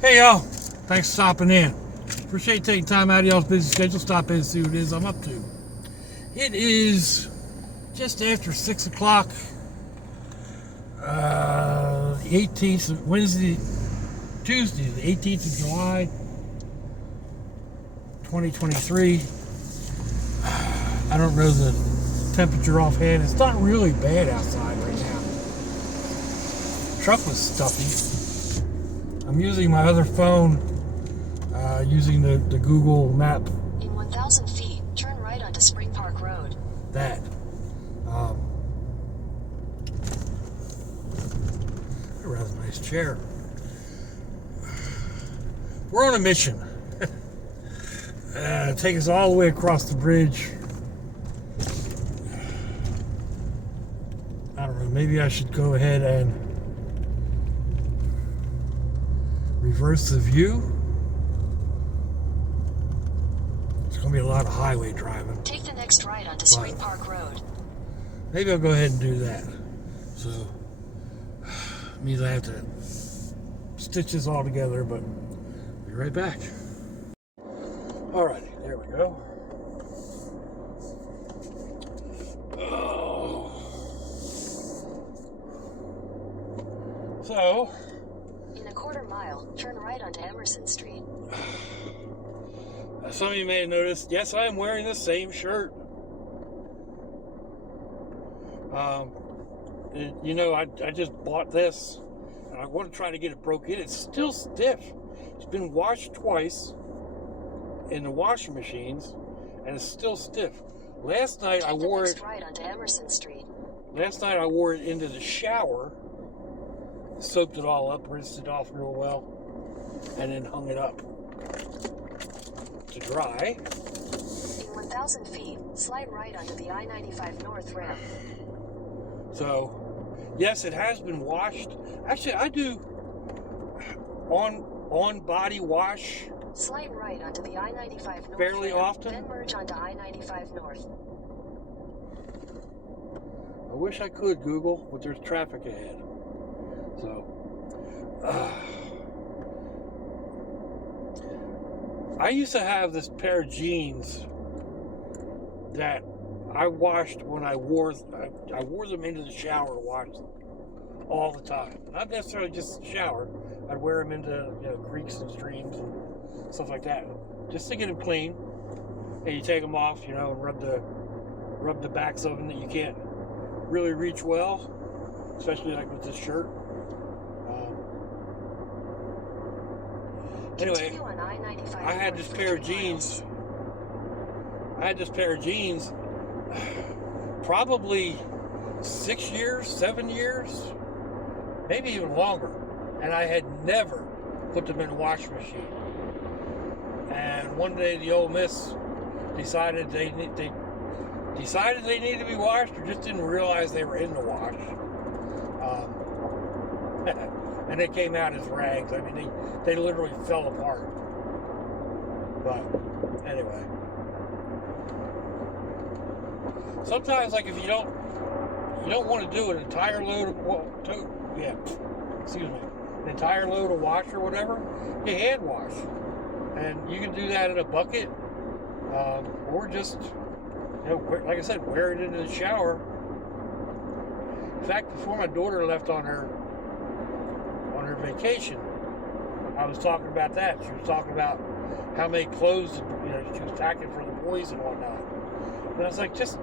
Hey y'all, thanks for stopping in. Appreciate taking time out of y'all's busy schedule. Stop in and see what it is I'm up to. It is just after 6 o'clock, the 18th, Tuesday, the 18th of July, 2023. I don't know the temperature offhand. It's not really bad outside right now. Truck was stuffy. I'm using my other phone, using the Google map. In 1,000 feet, turn right onto Spring Park Road. That. A rather nice chair. We're on a mission. Take us all the way across the bridge. I don't know, maybe I should go ahead and reverse the view. It's going to be a lot of highway driving. Take the next right onto Spring Park Road. Maybe I'll go ahead and do that. So, it means I have to stitch this all together, but I'll be right back. Alrighty, there we go. Oh. So, in a quarter mile, turn right onto Emerson Street. Some of you may have noticed, yes, I am wearing the same shirt. You know, I just bought this, and I want to try to get it broke in. It's still stiff. It's been washed twice in the washing machines, and it's still stiff. Last night I wore it. Right onto Emerson Street. Last night I wore it into the shower, soaked it all up, rinsed it off real well, and then hung it up to dry. In 1,000 feet, slide right onto the I-95 North ramp. So, yes, it has been washed. Actually, I do on body wash. Slide right onto the I-95 North fairly ramp, often. then merge onto I-95 North. I wish I could, Google, but there's traffic ahead. So, I used to have this pair of jeans that I washed when I wore them into the shower to wash them all the time. Not necessarily just the shower. I'd wear them into creeks and streams and stuff like that, just to get them clean. And you take them off, and rub the backs of them that you can't really reach well, especially like with this shirt. Anyway, I had this pair of jeans. Probably 6 years, 7 years, maybe even longer, and I had never put them in a washing machine. And one day the old miss decided they needed to be washed, or just didn't realize they were in the wash. And they came out as rags. I mean, they literally fell apart. But anyway, sometimes, like, if you don't want to do an entire load of an entire load of wash or whatever, you hand wash, and you can do that in a bucket, or just like I said, wear it into the shower. In fact, before my daughter left on her vacation, I was talking about that. She was talking about how many clothes she was packing for the boys and whatnot. And I was like, just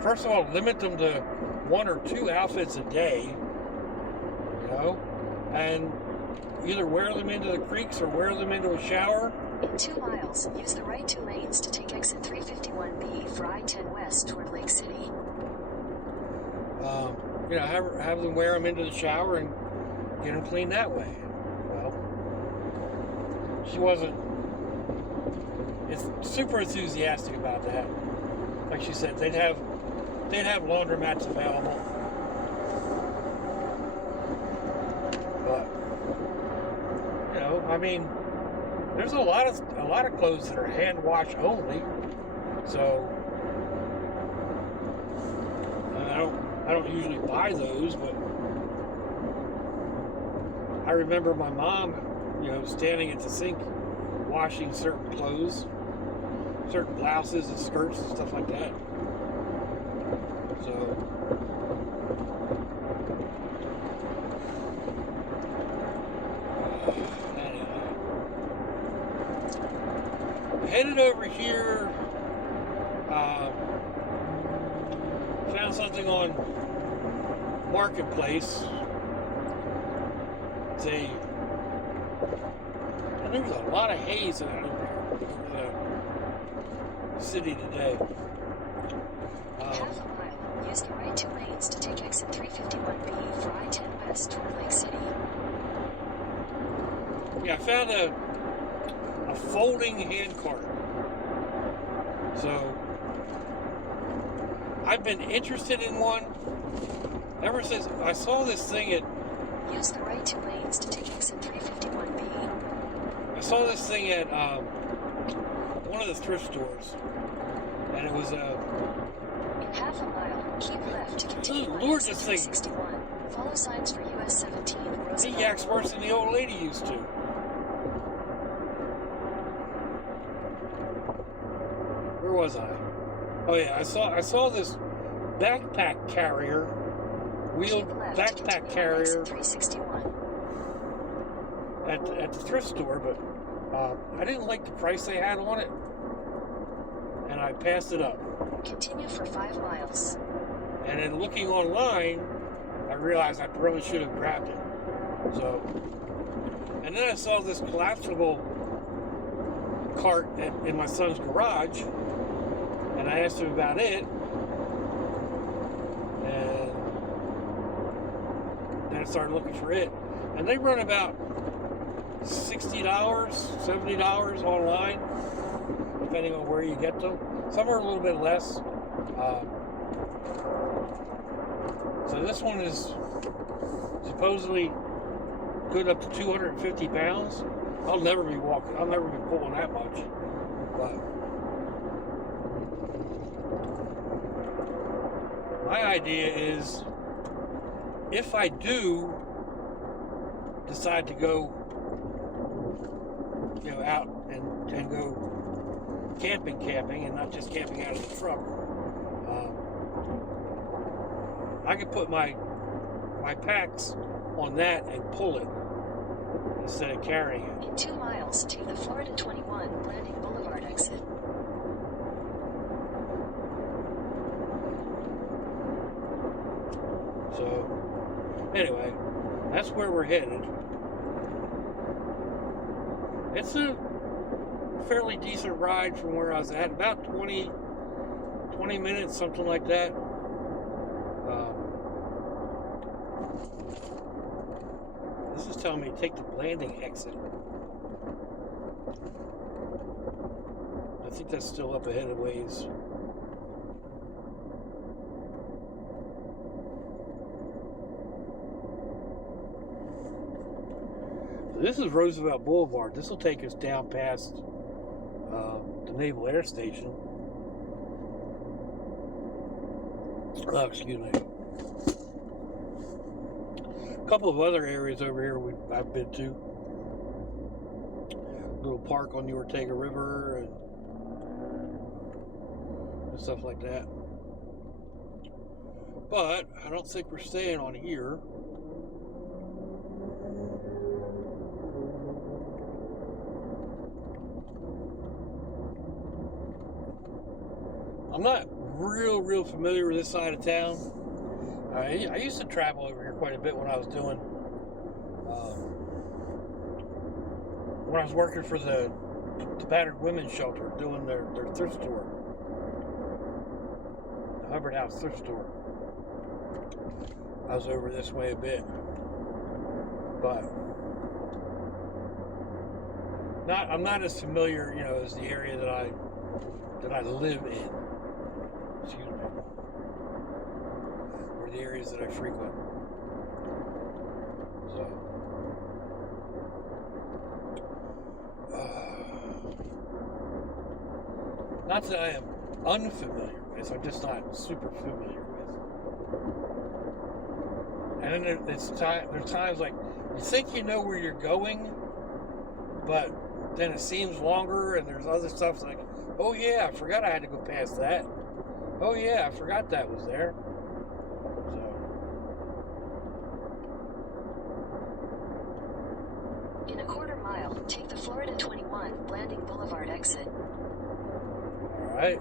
first of all, limit them to 1 or 2 outfits a day, and either wear them into the creeks or wear them into a shower. In 2 miles, use the right 2 lanes to take exit 351B for I-10 West toward Lake City. Have them wear them into the shower and get them clean that way. Well, she wasn't super enthusiastic about that. Like she said, they'd have laundromats available, but I mean, there's a lot of clothes that are hand wash only. So I don't usually buy those, but I remember my mom, standing at the sink washing certain clothes, certain blouses and skirts and stuff like that. So anyway, headed over here. Found something on Marketplace. I think there's a lot of haze out over the city today. Half a mile. Use the right 2 lanes to take exit 351B for I-10 West toward Lake City. Yeah, I found a folding hand cart. So I've been interested in one ever since I saw this thing at. Use the right 2 lanes to take exit 351B. I saw this thing at one of the thrift stores, and it was a. In half a mile, keep left to continue on Lord, exit this thing. 361. Follow signs for US 17. He yaks worse than the old lady used to. Where was I? Oh yeah, I saw this backpack carrier, wheeled backpack carrier at the thrift store, but I didn't like the price they had on it, and I passed it up. Continue for 5 miles. And then looking online, I realized I probably should have grabbed it. So, and then I saw this collapsible cart in my son's garage, and I asked him about it, and then I started looking for it, and they run about $60, $70 online, depending on where you get them. Some are a little bit less. So this one is supposedly good up to 250 pounds. I'll never be pulling that much. But my idea is, if I do decide to go, out and go camping and not just camping out of the truck, I could put my packs on that and pull it instead of carrying it. In 2 miles, take the Florida 21 Landing Boulevard exit. So, anyway, that's where we're headed. It's a fairly decent ride from where I was at, about 20 minutes, something like that. This is telling me to take the landing exit. I think that's still up ahead of ways. This is Roosevelt Boulevard. This will take us down past the Naval Air Station. Oh, excuse me. A couple of other areas over here I've been to. Little park on the Ortega River and stuff like that. But I don't think we're staying on here. I'm not real familiar with this side of town. I used to travel over here quite a bit when I was doing, when I was working for the battered women's shelter, doing their thrift store, the Hubbard House thrift store. I was over this way a bit, but I'm not as familiar, as the area that I live in. Excuse me. Or the areas that I frequent. So. Not that I am unfamiliar with, I'm just not super familiar with. And then there's times like you think you know where you're going, but then it seems longer, and there's other stuff like, oh yeah, I forgot I had to go past that. Oh yeah, I forgot that was there. In a quarter mile, take the Florida 21 Blanding Boulevard exit. All right.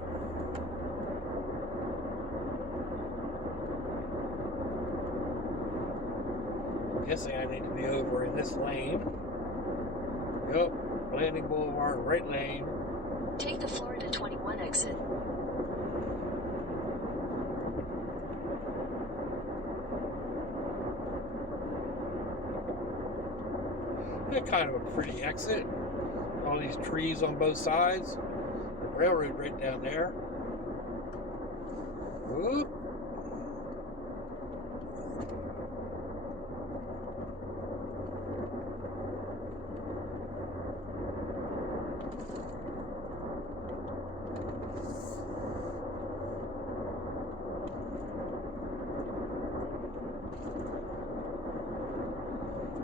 I'm guessing I need to be over in this lane. Yep, Blanding Boulevard, right lane. Take the Florida 21 exit. Yeah, kind of a pretty exit. All these trees on both sides. The railroad right down there. Whoop.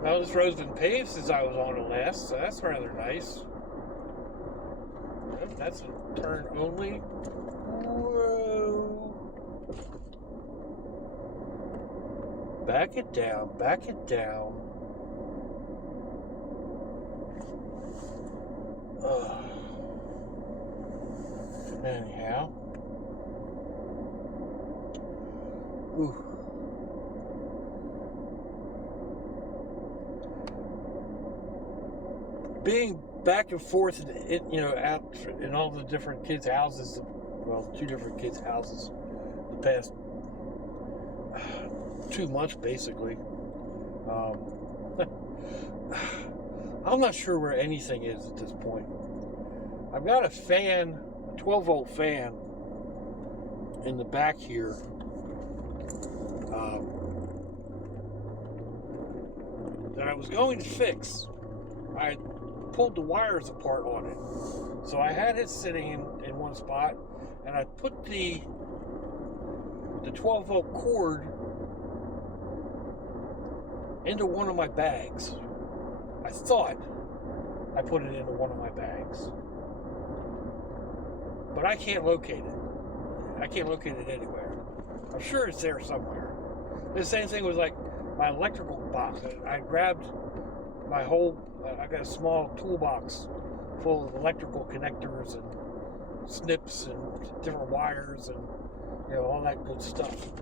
Well, this road's been paved since I was on it last, so that's rather nice. Yep, that's a turn only. Whoa. Back it down, back it down. Anyhow. Ooh. Being back and forth, out in all the different kids' houses, well, 2 different kids' houses, the past 2 months, basically. I'm not sure where anything is at this point. I've got a fan, a 12-volt fan, in the back here. That I was going to fix. I pulled the wires apart on it. So I had it sitting in one spot, and I put the 12-volt cord into one of my bags. I thought I put it into one of my bags. But I can't locate it. I can't locate it anywhere. I'm sure it's there somewhere. The same thing was like my electrical box. I grabbed my whole, I got a small toolbox full of electrical connectors and snips and different wires and, all that good stuff.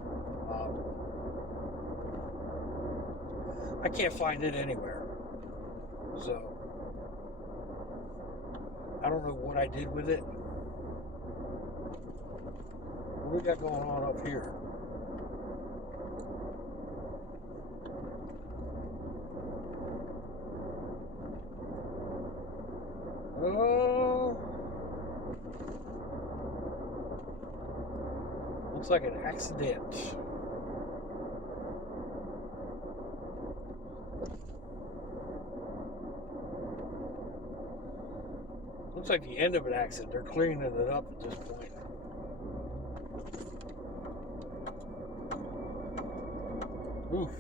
I can't find it anywhere. So, I don't know what I did with it. What do we got going on up here? Oh, looks like an accident. Looks like the end of an accident. They're cleaning it up at this point. Oof.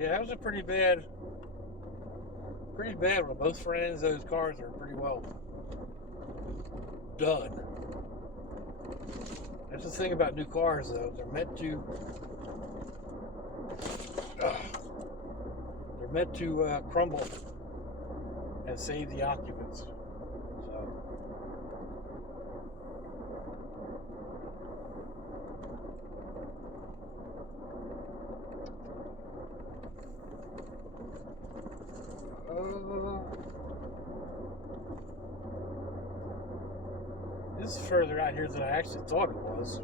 Yeah, that was a pretty bad one. Both front ends of those cars are pretty well done. That's the thing about new cars, though. They're meant to crumble and save the occupants. This is further out here than I actually thought it was.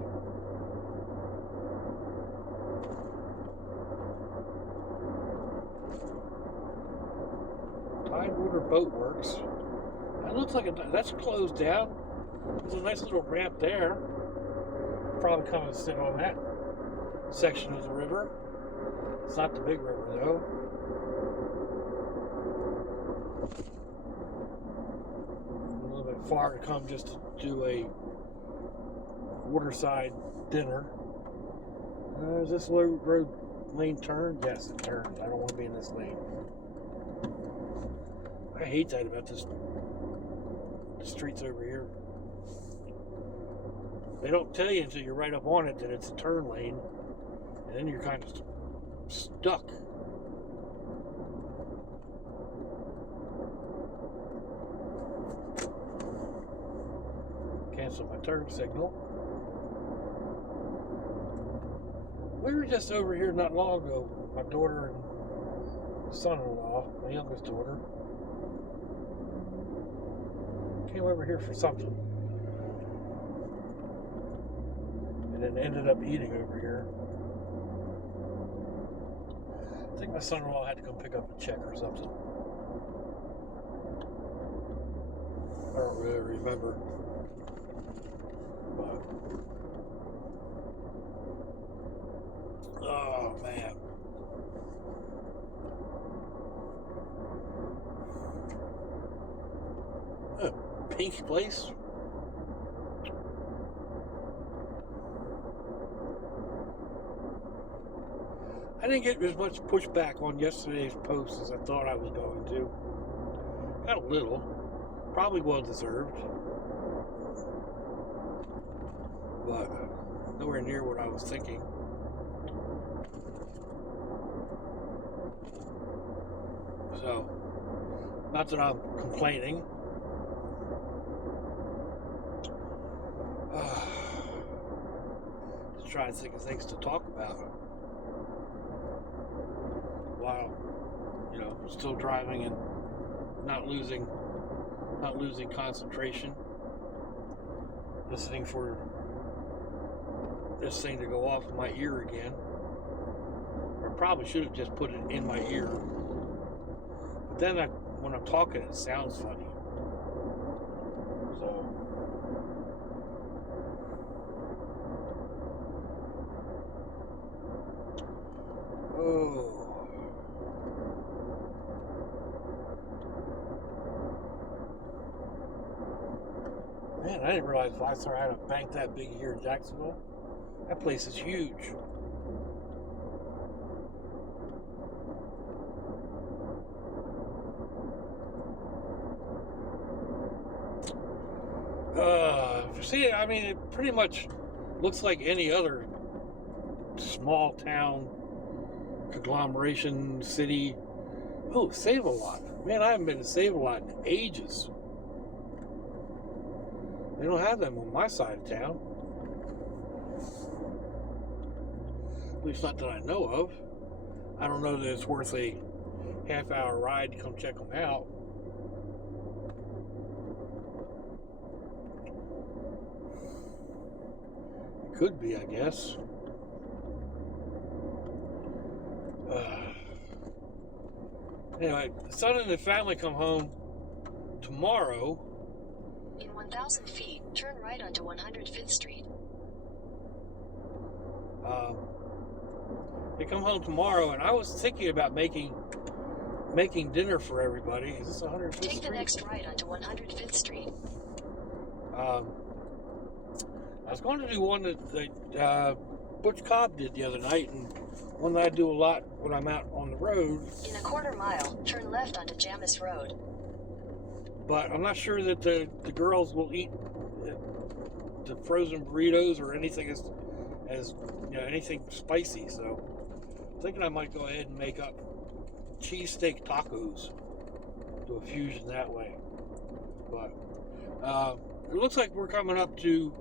Tidewater Boat Works. That looks like that's closed down. There's a nice little ramp there. Probably come and sit on that section of the river. It's not the big river though. A little bit far to come just to do a waterside dinner. Is this road lane turn? Yes, it turns. I don't want to be in this lane. I hate that about this. The streets over here. They don't tell you until you're right up on it that it's a turn lane, and then you're kind of stuck. Cancel my turn signal. We were just over here not long ago. My daughter and son-in-law, my youngest daughter, came over here for something. And then ended up eating over here. I think my son-in-law had to go pick up a check or something. I don't really remember. But, oh man. A pink place. I didn't get as much pushback on yesterday's post as I thought I was going to. Got a little. Probably well deserved. But nowhere near what I was thinking. So, not that I'm complaining. Just trying to think of things to talk about while, you know, still driving and not losing concentration. Listening for this thing to go off in my ear again. Or I probably should have just put it in my ear. But then when I'm talking, it sounds funny. So, oh. Man, I didn't realize Visor had a bank that big here in Jacksonville. That place is huge. See, I mean, it pretty much looks like any other small town, conglomeration, city. Oh, Save-A-Lot. Man, I haven't been to Save-A-Lot in ages. They don't have them on my side of town. At least not that I know of. I don't know that it's worth a half-hour ride to come check them out. It could be, I guess. Anyway, the son and the family come home tomorrow. In 1,000 feet, turn right onto 105th Street. They come home tomorrow, and I was thinking about making dinner for everybody. Is this 105th Street? Take the next right onto 105th Street. I was going to do one that Butch Cobb did the other night, and one that I do a lot when I'm out on the road. In a quarter mile, turn left onto Jamis Road. But I'm not sure that the girls will eat the frozen burritos or anything as you know, anything spicy. So I'm thinking I might go ahead and make up cheesesteak tacos. Do a fusion that way. But it looks like we're coming up to.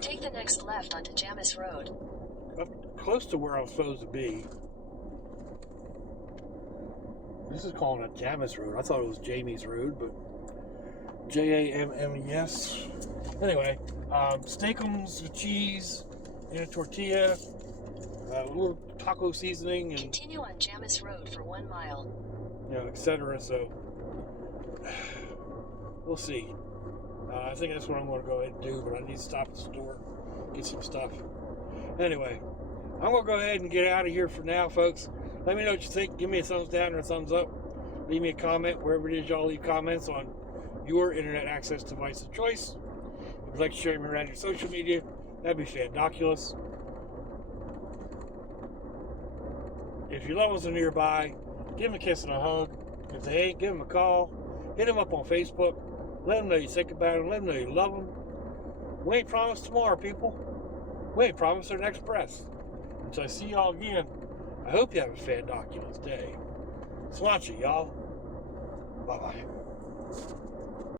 Take the next left onto Jamis Road. Up close to where I'm supposed to be. This is calling it Jamis Road. I thought it was Jamie's Road, but Jammes. Anyway, steakums with cheese and a tortilla, a little taco seasoning, and continue on Jamis Road for 1 mile. You know, etc. So we'll see. I think that's what I'm going to go ahead and do, but I need to stop at the store, get some stuff. Anyway, I'm going to go ahead and get out of here for now, folks. Let me know what you think. Give me a thumbs down or a thumbs up. Leave me a comment wherever it is y'all leave comments on your internet access device of choice. If you'd like to share me around your social media, that'd be fandoculous. If your loved ones are nearby, give them a kiss and a hug. If they ain't, give them a call. Hit them up on Facebook. Let them know you think about them. Let them know you love them. We ain't promised tomorrow, people. We ain't promised our next breath. Until I see y'all again, I hope you have a fantabulous day. Sláinte, y'all. Bye-bye.